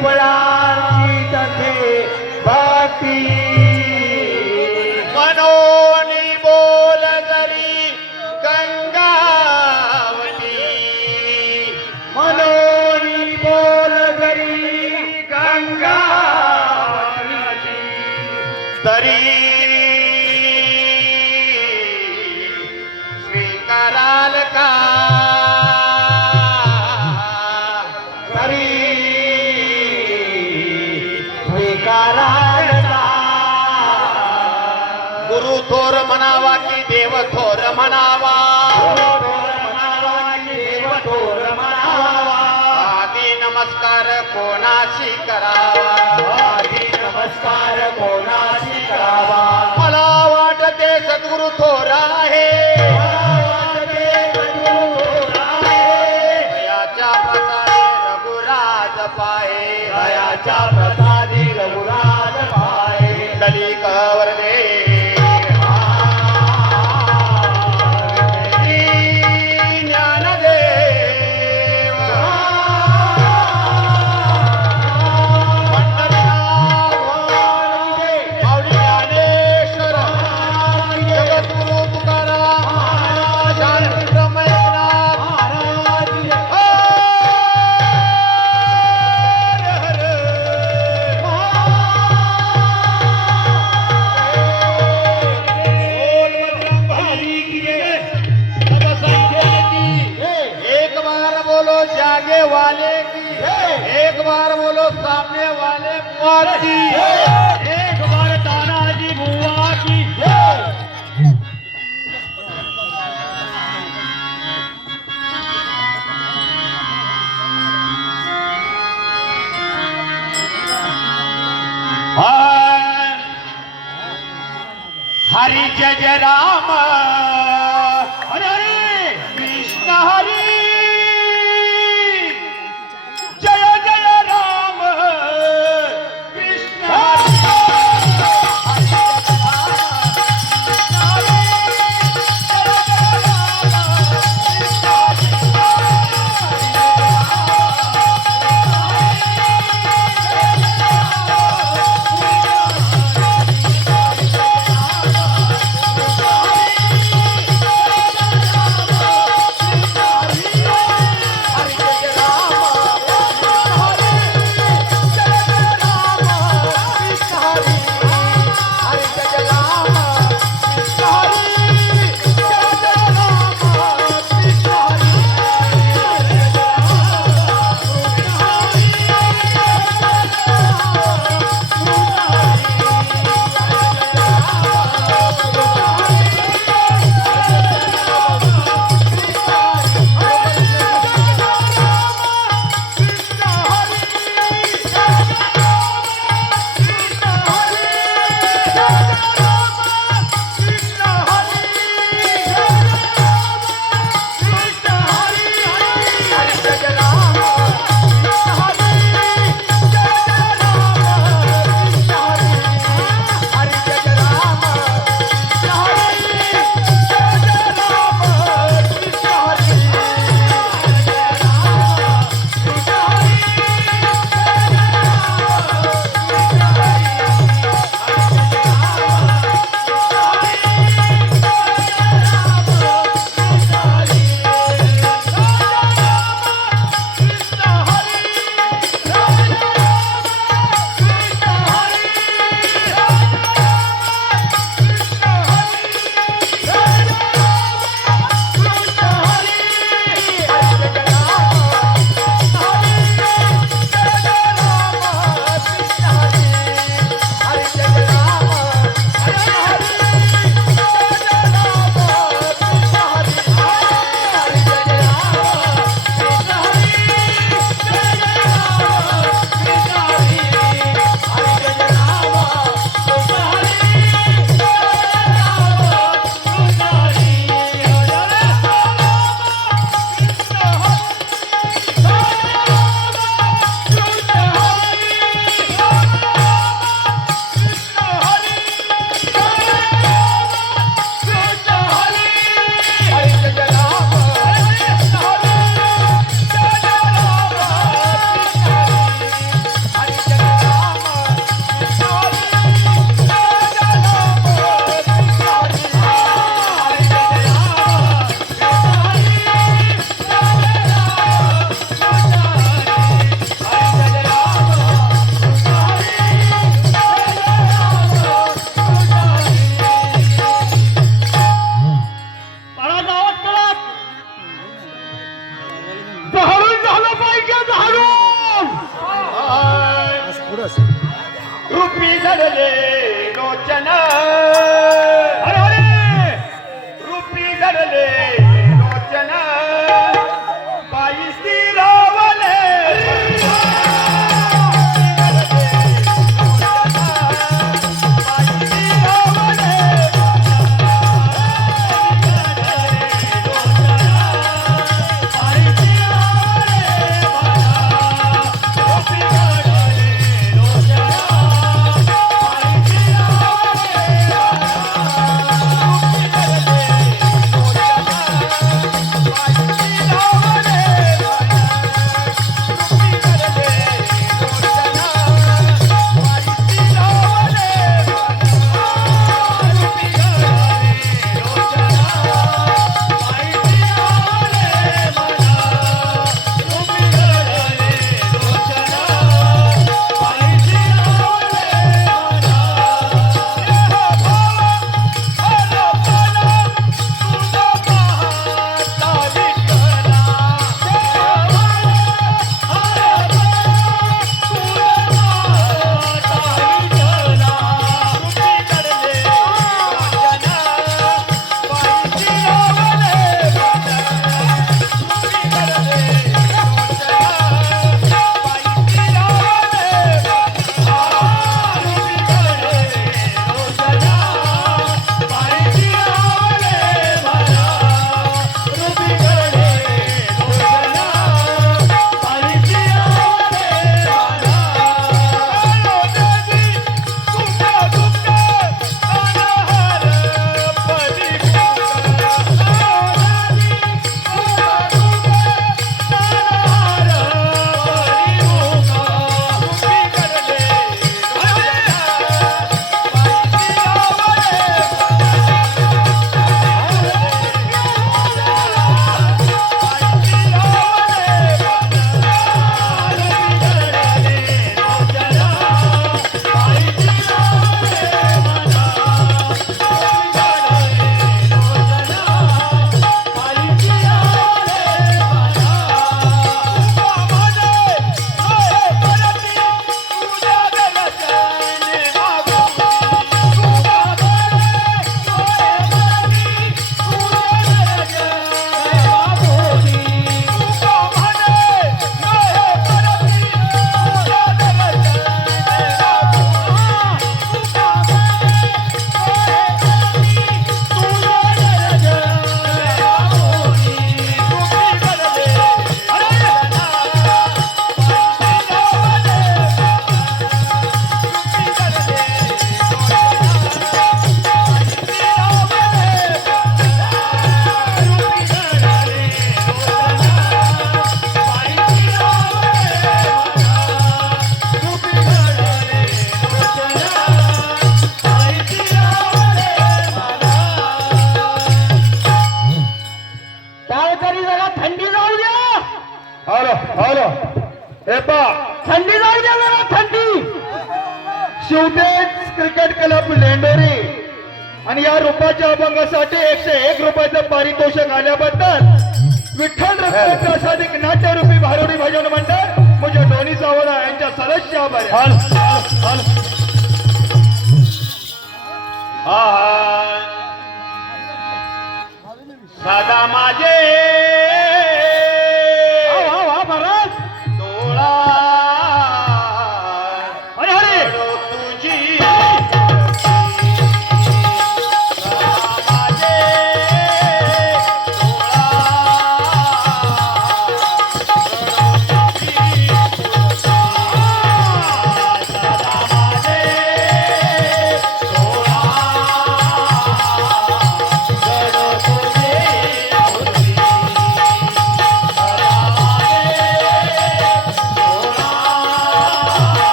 गोकुळाची तथे भक्ती मनोनी बोल जरी गंगावती मनोनी बोल गरी गंगावती तरी स्वीकाराल का तरी स्वीकाराल का गुरु थोर म्हणावा की देव थोर म्हणावा आदी नमस्कार कोणाशी करावा आधी नमस्कार कोणाशी करावा मला वाटते सद्गुरु थोर आहे दयाच्या प्रसारे रघुराज पाहे दयाच्या प्रसादी रघुराज पाहे डली कवर दे ज्ञानदेव माऊली ज्ञानेश्वर जगद्गुरु तुकाराम शांतमयनाथ हर हर बोल बजरंग बली की जय सब संख्या की एक बार बोलो जागे वाले की एक बार बोलो सामने वाले मुआ की एक बार तानाजी बुआ की हरि जय जय राम हरे हरे कृष्ण हरि जय जय राम कृष्ण हरि रूपी घडले लोचन अरे अरे रूपी घडले लोचन बाई स्थिरावले हॅलो हे पा थंडी जाऊ द्या जरा थंडी. शिवतेज क्रिकेट क्लब लेंडोरी आणि या रुपाच्या अभंगासाठी 101 रुपयाचं पारितोषिक आल्याबद्दल विठ्ठल रत्न प्रसादिक नाट्यरूपी भारुडी भजन मंडळ म्हणजे डोनी चावडा यांच्या सदस्य आभार आहे. सदा माझे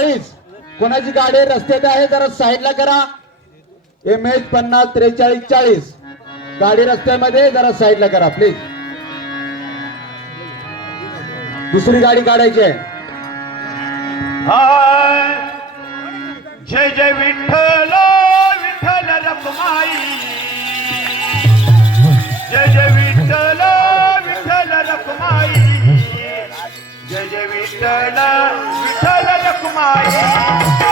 43 कोणाची गाडी रस्त्यात आहे जरा साईडला करा. MH 50 43 40 गाडी रस्त्यामध्ये जरा साईडला करा प्लीज. दुसरी गाडी काढायची आहे. हाय जय जय विठ्ठल विठ्ठल रखुमाई जय जय विठ्ठल विठ्ठल रखुमाई जय जय विठ्ठल विठ्ठल रखुमाई